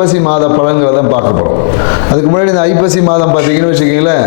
ஐப்பசி மாத பழங்களை தான் பார்க்க போகிறோம் அதுக்கு முன்னாடி இந்த ஐப்பசி மாதம் பார்த்தீங்கன்னு வச்சுக்கிங்களேன்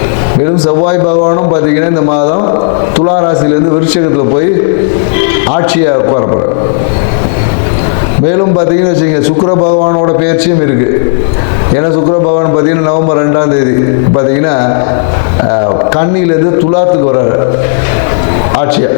மேலும் செவ்வாய் பகவானும் பார்த்தீங்கன்னா இந்த மாதம் துலா ராசியிலேருந்து விருட்சகத்தில் போய் ஆட்சியாக உட்கார போகிறார் மேலும் பார்த்தீங்கன்னு வச்சுக்கோங்க சுக்கிர பகவானோட பயிற்சியும் இருக்குது ஏன்னா சுக்கர பகவான் பார்த்தீங்கன்னா நவம்பர் ரெண்டாம் தேதி பார்த்தீங்கன்னா அஹ், துலாத்துக்கு வர்றாரு. ஆட்சியாக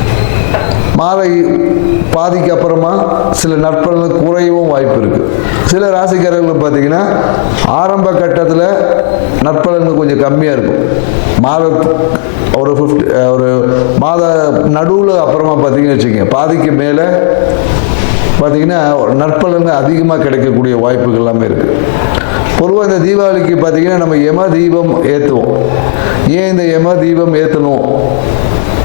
மாலை பாதிக்கு அப்புறமா சில நற்பலன் குறையவும் வாய்ப்பு இருக்குது சில ராசிக்காரர்கள் பார்த்தீங்கன்னா ஆரம்ப கட்டத்தில் நற்பலன்கள் கொஞ்சம் கம்மியாக இருக்கும். மாத ஒரு ஃபிஃப்டி ஒரு மாத நடுவில் அப்புறமா பார்த்தீங்கன்னு வச்சுக்கோங்க பாதிக்கு மேலே பார்த்தீங்கன்னா நற்பலன்கள் அதிகமாக கிடைக்கக்கூடிய வாய்ப்புகள் எல்லாமே இருக்குது பொதுவாக இந்த தீபாவளிக்கு பார்த்தீங்கன்னா நம்ம யம தீபம் ஏற்றுவோம் ஏன் இந்த யம தீபம் ஏற்றணும்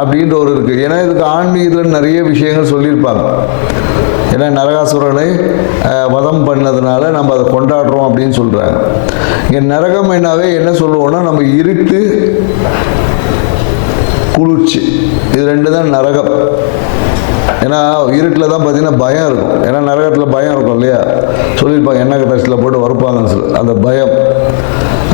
அப்படின்ற ஒரு இருக்குது ஏன்னா இதுக்கு ஆன்மீகத்தில் நிறைய விஷயங்கள் சொல்லியிருப்பாங்க. ஏன்னா நரகாசுரனை வதம் பண்ணதுனால நம்ம அதை கொண்டாடுறோம் அப்படின்னு சொல்கிறாங்க இங்கே நரகம் என்னாவே என்ன சொல்லுவோம்னா நம்ம இருட்டு குளிர்ச்சி. இது ரெண்டு தான் நரகம். ஏன்னா இருட்டில் தான் பார்த்தீங்கன்னா பயம் இருக்கும். ஏன்னா நரகத்தில் பயம் இருக்கும் இல்லையா? சொல்லியிருப்பாங்க எண்ணெய் தச்சில் போட்டு வறுப்பாங்கன்னு சொல்லி. அந்த பயம்.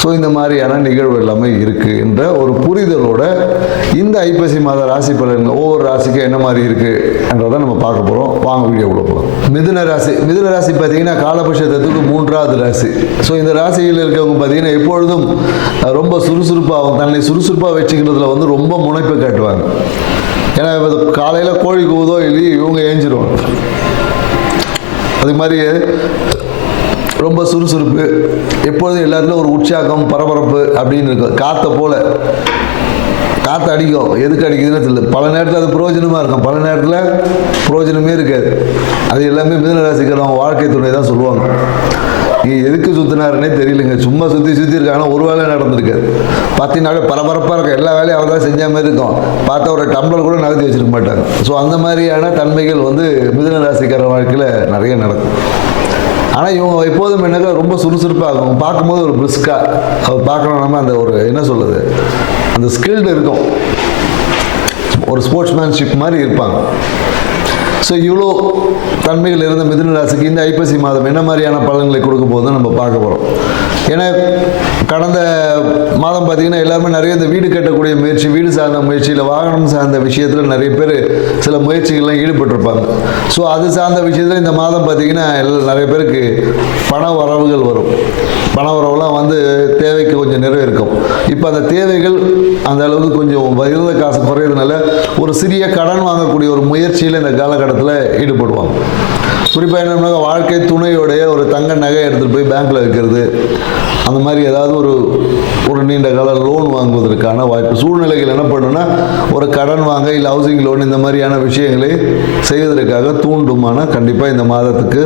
ஸோ இந்த மாதிரியான நிகழ்வு எல்லாமே இருக்குது என்ற ஒரு புரிதலோட இந்த ஐப்பசி மாத ராசி பலன்கள் ஒவ்வொரு ராசிக்கும் என்ன மாதிரி இருக்குன்றதை நம்ம பார்க்க போகிறோம் வாங்க வீடியோக்குள்ள போகிறோம் மிதுன ராசி மிதுன ராசி பார்த்தீங்கன்னா காலபட்சத்துக்கு மூன்றாவது ராசி. ஸோ இந்த ராசியில் இருக்கவங்க பார்த்தீங்கன்னா எப்பொழுதும் ரொம்ப சுறுசுறுப்பாக தன்னை சுறுசுறுப்பாக வச்சுக்கிறதுல வந்து ரொம்ப முனைப்பை காட்டுவாங்க. ஏன்னா இப்போ காலையில் கோழி கூதோ இல்லையோ இவங்க ஏஞ்சிருவாங்க. அது மாதிரி ரொம்ப சுறுசுறுப்பு. எப்பொழுதும் எல்லாத்துலையும் ஒரு உற்சாகம் பரபரப்பு அப்படின்னு இருக்கும். காற்றை போல. காற்று அடிக்கும். எதுக்கு அடிக்குதுன்னு தெரியல. பல நேரத்தில் அது பிரயோஜனமாக இருக்கும். பல நேரத்தில் பிரயோஜனமே இருக்காது. அது எல்லாமே மிதன ராசிக்கிறவங்க வாழ்க்கை துணை தான் சொல்லுவாங்க. நீ எதுக்கு சுற்றினாருன்னே தெரியலங்க. சும்மா சுற்றி சுற்றி இருக்காங்க ஒரு வேலை நடந்திருக்காது பார்த்தீங்கன்னாவே பரபரப்பாக இருக்கும். எல்லா வேலையும் அவர் தான் செஞ்ச மாதிரி இருக்கும். பார்த்தா ஒரு டம்ளர் கூட நகர்த்தி வச்சிருக்க மாட்டாங்க. ஸோ அந்த மாதிரியான தன்மைகள் வந்து மிதன ராசிக்கார வாழ்க்கையில் நிறைய நடக்கும். ஆனால் இவங்க எப்போதும் என்னக்கா ரொம்ப சுறுசுறுப்பாக இருக்கும். பார்க்கும்போது ஒரு பிரிஸ்காக அவர் பார்க்கணும் நம்ம அந்த ஒரு என்ன சொல்லுது அந்த ஸ்கில்டு இருக்கும். ஒரு ஸ்போர்ட்ஸ்மேன்ஷிப் மாதிரி இருப்பாங்க. ஸோ இவ்வளோ தன்மைகள் இருந்த மிதுன ராசிக்கு இந்த ஐப்பசி மாதம் என்ன மாதிரியான பலன்களை கொடுக்க போகுதுன்னு நம்ம பார்க்க போகிறோம் ஏன்னா கடந்த மாதம் பார்த்தீங்கன்னா எல்லாருமே நிறைய இந்த வீடு கட்டக்கூடிய முயற்சி வீடு சார்ந்த முயற்சி இல்லை வாகனம் சார்ந்த விஷயத்தில் நிறைய பேர் சில முயற்சிகள்லாம் ஈடுபட்டிருப்பாங்க. ஸோ அது சார்ந்த விஷயத்தில் இந்த மாதம் பார்த்தீங்கன்னா எல்லாம் நிறைய பேருக்கு பண வரவுகள் வரும். பண வரவுலாம் வந்து தேவைக்கு கொஞ்சம் நிறைவேறுக்கும் இப்போ அந்த தேவைகள் அந்த அளவுக்கு கொஞ்சம் இருந்த காசு குறையிறதுனால ஒரு சிறிய கடன் வாங்கக்கூடிய ஒரு முயற்சியில் இந்த காலகட்டத்தில் ஈடுபடுவாங்க. குறிப்பாக என்ன வாழ்க்கை துணையோடைய ஒரு தங்க நகை எடுத்துகிட்டு போய் பேங்க்கில் வைக்கிறது. அந்த மாதிரி ஏதாவது ஒரு ஒரு நீண்ட கால லோன் வாங்குவதற்கான வாய்ப்பு. சூழ்நிலைகள் என்ன பண்ணுன்னா ஒரு கடன் வாங்க இல்லை ஹவுசிங் லோன் இந்த மாதிரியான விஷயங்களை செய்வதற்காக தூண்டுமான கண்டிப்பாக இந்த மாதத்துக்கு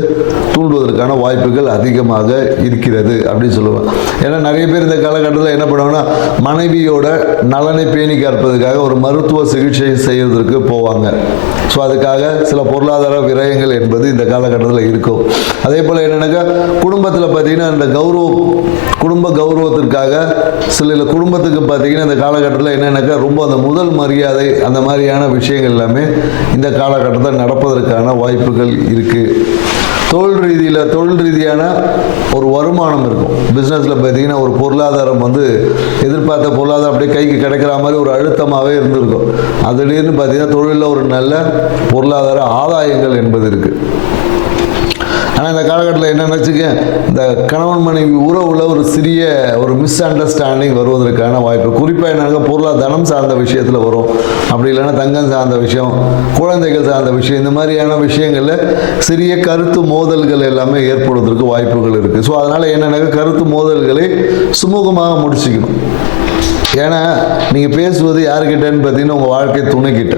தூண்டுவதற்கான வாய்ப்புகள் அதிகமாக இருக்கிறது அப்படின்னு சொல்லுவேன் ஏன்னா நிறைய பேர் இந்த காலகட்டத்தில் என்ன பண்ணுவாங்கன்னா மனைவியோட நலனை பேணி காப்பதற்காக ஒரு மருத்துவ சிகிச்சை செய்வதற்கு போவாங்க. ஸோ அதுக்காக சில பொருளாதார விரயங்கள் என்பது இந்த கால காலகட்டத்தில் இருக்கும். அதே போல் என்னென்னாக்கா குடும்பத்தில் பார்த்தீங்கன்னா இந்த கௌரவம் குடும்ப கௌரவத்திற்காக சில குடும்பத்துக்கு பார்த்தீங்கன்னா இந்த காலகட்டத்தில் என்னென்னாக்கா ரொம்ப அந்த முதல் மரியாதை அந்த மாதிரியான விஷயங்கள் எல்லாமே இந்த காலகட்டத்தில் நடப்பதற்கான வாய்ப்புகள் இருக்குது தொழில் ரீதியில் தொழில் ரீதியான ஒரு வருமானம் இருக்கும். பிஸ்னஸில் பார்த்தீங்கன்னா ஒரு பொருளாதாரம் வந்து எதிர்பார்த்த பொருளாதாரம் அப்படியே கைக்கு கிடைக்கிற மாதிரி ஒரு அழுத்தமாகவே இருந்திருக்கும். அது திடீர்னு பார்த்தீங்கன்னா தொழிலில் ஒரு நல்ல பொருளாதார ஆதாயங்கள் என்பது இருக்குது ஆனால் இந்த காலகட்டத்தில் என்ன நினச்சிக்க இந்த கணவன் மனைவி உறவுல ஒரு சிறிய ஒரு மிஸ் அண்டர்ஸ்டாண்டிங் வருவதற்கான வாய்ப்பு. குறிப்பாக என்னங்க பொருளாதாரம் சார்ந்த விஷயத்தில் வரும். அப்படி இல்லைன்னா தங்கம் சார்ந்த விஷயம் குழந்தைகள் சார்ந்த விஷயம் இந்த மாதிரியான விஷயங்களில் சிறிய கருத்து மோதல்கள் எல்லாமே ஏற்படுவதற்கு வாய்ப்புகள் இருக்குது ஸோ அதனால் என்னென்னாக்க கருத்து மோதல்களை சுமூகமாக முடிச்சுக்கணும். ஏன்னா நீங்கள் பேசுவது யாருக்கிட்டன்னு பார்த்தீங்கன்னா உங்கள் வாழ்க்கை துணைக்கிட்ட.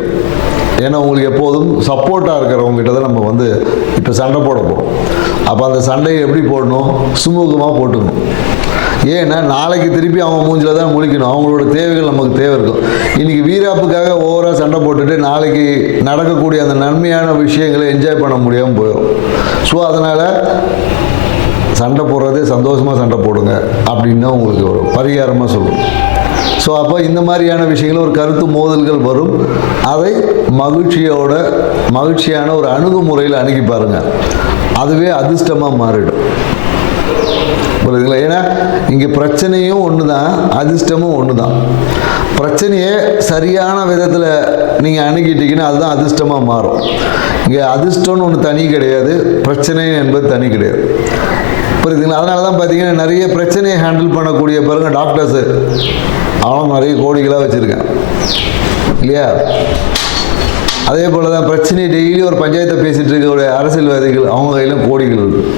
ஏன்னா உங்களுக்கு எப்போதும் சப்போர்ட்டாக இருக்கிறவங்ககிட்ட தான் நம்ம வந்து இப்போ சண்டை போட போகிறோம் அப்போ அந்த சண்டையை எப்படி போடணும்? சுமூகமாக போட்டுக்கணும். ஏன்னா நாளைக்கு திருப்பி அவங்க மூஞ்சில் தான் முழிக்கணும். அவங்களோட தேவைகள் நமக்கு தேவை இருக்கும். இன்றைக்கி வீராப்புக்காக ஓவராக சண்டை போட்டுட்டு நாளைக்கு நடக்கக்கூடிய அந்த நன்மையான விஷயங்களை என்ஜாய் பண்ண முடியாமல் போயிடும். ஸோ அதனால் சண்டை போடுறதே சந்தோஷமாக சண்டை போடுங்க அப்படின்னு தான் உங்களுக்கு ஒரு பரிகாரமாக சொல்லுவோம். ஸோ அப்போ இந்த மாதிரியான விஷயங்கள் ஒரு கருத்து மோதல்கள் வரும். அதை மகிழ்ச்சியோட மகிழ்ச்சியான ஒரு அணுகுமுறையில் அணுகி பாருங்க. அதுவே அதிர்ஷ்டமாக மாறிடும். புரியுதுங்களா? ஏன்னா இங்கே பிரச்சனையும் ஒன்று தான் அதிர்ஷ்டமும் ஒன்று தான் பிரச்சனையை சரியான விதத்தில் நீங்கள் அணுகிட்டீங்கன்னா அதுதான் அதிர்ஷ்டமாக மாறும். இங்கே அதிர்ஷ்டம்னு ஒன்று தனி கிடையாது பிரச்சனை என்பது தனி கிடையாது. அதனால தான் பார்த்தீங்கன்னா நிறைய பிரச்சனையை ஹேண்டில் பண்ணக்கூடிய பாருங்க டாக்டர்ஸு அவன் நிறைய கோடிகளாக வச்சுருக்கேன். இல்லையா? அதே போல் தான் பிரச்சனை டெய்லி ஒரு பஞ்சாயத்தை பேசிகிட்டு இருக்கக்கூடிய அரசியல்வாதிகள் அவங்க கையிலும் கோடிகள் இருக்குது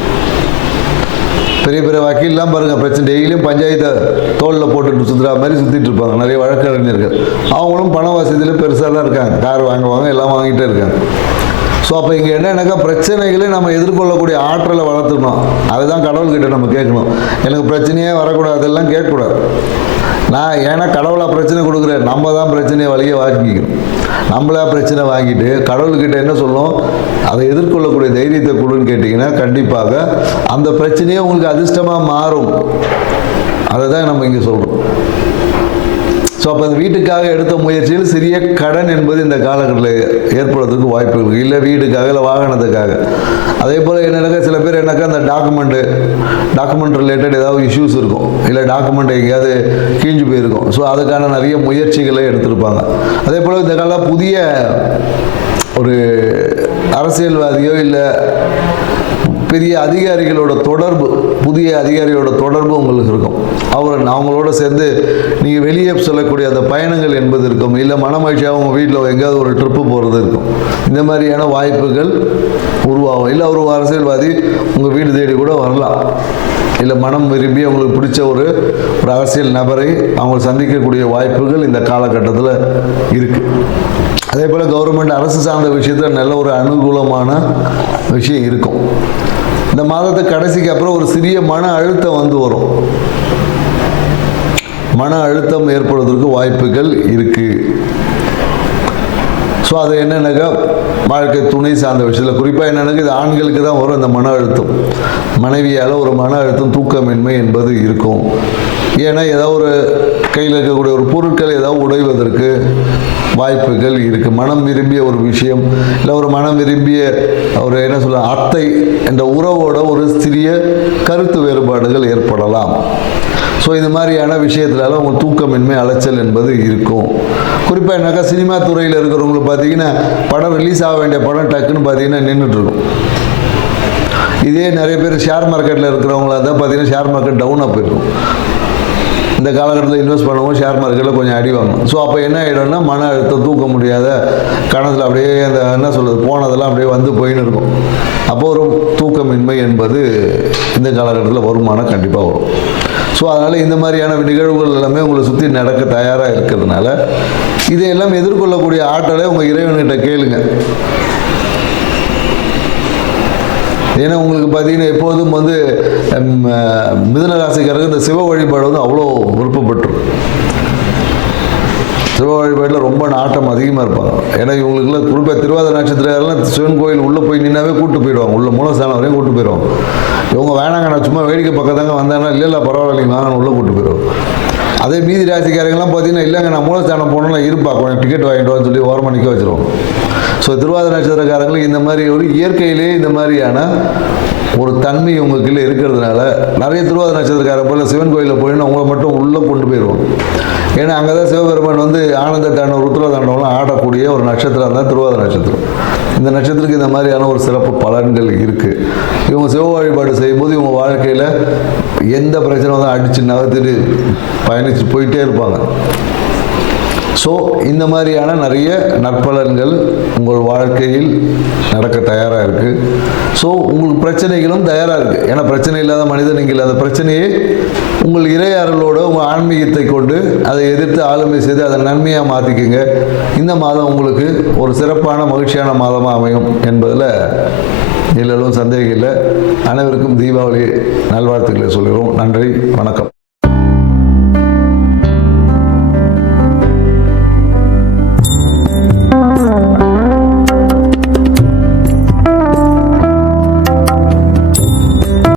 பெரிய பெரிய வக்கீல்லாம் பாருங்கள் பிரச்சனை டெய்லியும் பஞ்சாயத்தை தோளில் போட்டுட்டு சுற்றுற மாதிரி சுற்றிட்டு இருப்பாங்க. நிறைய வழக்கறிஞர்கள். அவங்களும் பண வசதியில் பெருசாக தான் இருக்காங்க. கார் வாங்குவாங்க எல்லாம் வாங்கிட்டே இருக்காங்க. ஸோ அப்போ இங்கே என்னென்னாக்கா பிரச்சனைகளை நம்ம எதிர்கொள்ளக்கூடிய ஆற்றலை வளர்த்துக்கணும். அதுதான் கடவுள்கிட்ட நம்ம கேட்கணும். எனக்கு பிரச்சனையே வரக்கூடாது அதெல்லாம் கேட்கக்கூடாது. நான் ஏன்னா கடவுளாக பிரச்சனை கொடுக்குறேன் நம்ம தான் பிரச்சனையை வழியை வாங்கிக்கணும். நம்மளா பிரச்சனை வாங்கிட்டு கடவுள்கிட்ட என்ன சொல்லணும்? அதை எதிர்கொள்ளக்கூடிய தைரியத்தை கொடுன்னு கேட்டிங்கன்னா கண்டிப்பாக அந்த பிரச்சனையே உங்களுக்கு அதிர்ஷ்டமாக மாறும். அதை தான் நம்ம இங்கே சொல்கிறோம் ஸோ அப்போ அந்த வீட்டுக்காக எடுத்த முயற்சியில் சிறிய கடன் என்பது இந்த காலகட்டத்தில் ஏற்படுறதுக்கு வாய்ப்பு இருக்குது இல்லை வீடுக்காக இல்லை வாகனத்துக்காக. அதே போல் என்னென்னாக்கா சில பேர் என்னக்கா அந்த டாக்குமெண்ட்டு டாக்குமெண்ட் ரிலேட்டட் ஏதாவது இஷ்யூஸ் இருக்கும். இல்லை டாக்குமெண்ட் எங்கேயாவது கீழ்ந்து போயிருக்கும். ஸோ அதுக்கான நிறைய முயற்சிகளை எடுத்திருப்பாங்க. அதே போல் இந்த காலம் புதிய ஒரு அரசியல்வாதியோ இல்லை பெரிய அதிகாரிகளோட தொடர்பு புதிய அதிகாரியோட தொடர்பு உங்களுக்கு இருக்கும். அவர் அவங்களோட சேர்ந்து நீங்கள் வெளியே சொல்லக்கூடிய அந்த பயணங்கள் என்பது இருக்கும். இல்லை மனமகிழ்ச்சியாக உங்கள் வீட்டில் எங்கேயாவது ஒரு ட்ரிப்பு போகிறது இருக்கும். இந்த மாதிரியான வாய்ப்புகள் உருவாகும். இல்லை ஒரு அரசியல்வாதி உங்கள் வீடு தேடி கூட வரலாம். இல்லை மனம் விரும்பி அவங்களுக்கு பிடிச்ச ஒரு ஒரு அரசியல் நபரை அவங்க சந்திக்கக்கூடிய வாய்ப்புகள் இந்த காலகட்டத்தில் இருக்குது அதே போல் கவர்மெண்ட் அரசு சார்ந்த விஷயத்தில் நல்ல ஒரு அனுகூலமான விஷயம் இருக்கும். இந்த மாதத்து கடைசிக்கு அப்புறம் ஒரு சிறிய மன அழுத்தம் வந்து வரும். மன அழுத்தம் ஏற்படுவதற்கு வாய்ப்புகள் இருக்குது ஸோ அது என்னென்னாக்கா வாழ்க்கை துணை சார்ந்த விஷயத்தில். குறிப்பாக என்னென்னாக்கா இது ஆண்களுக்கு தான் வரும் இந்த மன அழுத்தம். மனைவியால் ஒரு மன அழுத்தம் தூக்கமின்மை என்பது இருக்கும். ஏன்னா ஏதாவது ஒரு கையில் இருக்கக்கூடிய ஒரு பொருட்கள் ஏதாவது உடைவதற்கு வாய்ப்புகள் இருக்குது மனம் விரும்பிய ஒரு விஷயம் இல்லை ஒரு மனம் விரும்பிய ஒரு என்ன சொல்ல அத்தை என்ற உறவோட ஒரு சிறிய கருத்து வேறுபாடுகள் ஏற்படலாம். ஸோ இது மாதிரியான விஷயத்துலால உங்கள் தூக்கமின்மை அலைச்சல் என்பது இருக்கும். குறிப்பாக என்னக்கா சினிமா துறையில் இருக்கிறவங்களுக்கு பார்த்தீங்கன்னா படம் ரிலீஸ் ஆக வேண்டிய படம் டக்குன்னு பார்த்தீங்கன்னா நின்றுட்டுருக்கும் இதே நிறைய பேர் ஷேர் மார்க்கெட்டில் இருக்கிறவங்களா தான் பார்த்தீங்கன்னா ஷேர் மார்க்கெட் டவுனாக போயிருக்கும் இந்த காலகட்டத்தில் இன்வெஸ்ட் பண்ணவும் ஷேர் மார்க்கெட்டில் கொஞ்சம் அடி வாங்கும் ஸோ அப்போ என்ன ஆகிடும்னா மன அழுத்தம் தூக்க முடியாத கணத்தில் அப்படியே அந்த என்ன சொல்கிறது போனதெல்லாம் அப்படியே வந்து போயின்னு இருக்கும். அப்போ ஒரு தூக்கமின்மை என்பது இந்த காலகட்டத்தில் வருமானம் கண்டிப்பாக வரும். ஸோ அதனால் இந்த மாதிரியான நிகழ்வுகள் எல்லாமே உங்களை சுற்றி நடக்க தயாராக இருக்கிறதுனால இதையெல்லாம் எதிர்கொள்ளக்கூடிய ஆற்றலை உங்கள் இறைவன்கிட்ட கேளுங்க. ஏன்னா உங்களுக்கு பார்த்தீங்கன்னா எப்போதும் வந்து மிதன ராசிக்காரருக்கு இந்த சிவ வழிபாடு வந்து அவ்வளோ விருப்பப்பட்டுரும் சிவ வழிபாட்டில் ரொம்ப நாட்டம் அதிகமாக இருப்பாங்க. ஏன்னா இவங்களுக்குலாம் குறிப்பாக திருவாத நட்சத்திரம்லாம் சிவன் கோயில் உள்ளே போய் நின்னாவே கூட்டு போயிடுவாங்க. உள்ள மூலஸ்தானம் வரையும் கூட்டு போயிடுவாங்க. இவங்க வேணாங்க நான் சும்மா வேடிக்கை பக்கத்தாங்க வந்தாங்கன்னா இல்லை இல்லை பரவாயில்லைங்க நீங்கள் வாங்க உள்ளே கூட்டு போயிடுவோம் அதே மீதி ராசிக்காரங்களாம் பார்த்தீங்கன்னா இல்லைங்க நான் மூலஸ்தானம் போகணும்னா இருப்பா. கொஞ்சம் டிக்கெட் வாங்கிட்டு வான்னு சொல்லி ஓரமாக நிற்க வச்சுருவோம் ஸோ திருவாதிரை நட்சத்திரக்காரங்களுக்கு இந்த மாதிரி ஒரு இயற்கையிலே இந்த மாதிரியான ஒரு தன்மை உங்களுக்குள்ள இருக்கிறதுனால நிறைய திருவாதிரை நட்சத்திரக்காரன் போல சிவன் கோயிலில் போயின்னு அவங்கள மட்டும் உள்ளே கொண்டு போயிடுவோம் ஏன்னா அங்கே தான் சிவபெருமான் வந்து ஆனந்த தாண்டவம் ருத்ர தாண்டவம்லாம் ஆடக்கூடிய ஒரு நட்சத்திரம் தான் திருவாதிரை நட்சத்திரம். இந்த நட்சத்திரத்துக்கு இந்த மாதிரியான ஒரு சிறப்பு பலன்கள் இருக்குது இவங்க சிவ வழிபாடு செய்யும்போது இவங்க வாழ்க்கையில் எந்த பிரச்சனை தான் அடித்து நகர்த்திட்டு பயணித்து போயிட்டே இருப்பாங்க. ஸோ இந்த மாதிரியான நிறைய நற்பலன்கள் உங்கள் வாழ்க்கையில் நடக்க தயாராக இருக்குது ஸோ உங்களுக்கு பிரச்சனைகளும் தயாராக இருக்குது ஏன்னா பிரச்சனை இல்லாத மனிதன் நீங்கள் அந்த பிரச்சனையை உங்கள் இறையாறலோட உங்கள் ஆன்மீகத்தை கொண்டு அதை எதிர்த்து ஆளுமை செய்து அதை நன்மையாக மாற்றிக்குங்க இந்த மாதம் உங்களுக்கு ஒரு சிறப்பான மகிழ்ச்சியான மாதமாக அமையும் என்பதில் எல்லோரும் சந்தேகம் இல்லை. அனைவருக்கும் தீபாவளி நல்வாழ்த்துக்களை சொல்கிறோம். நன்றி வணக்கம்.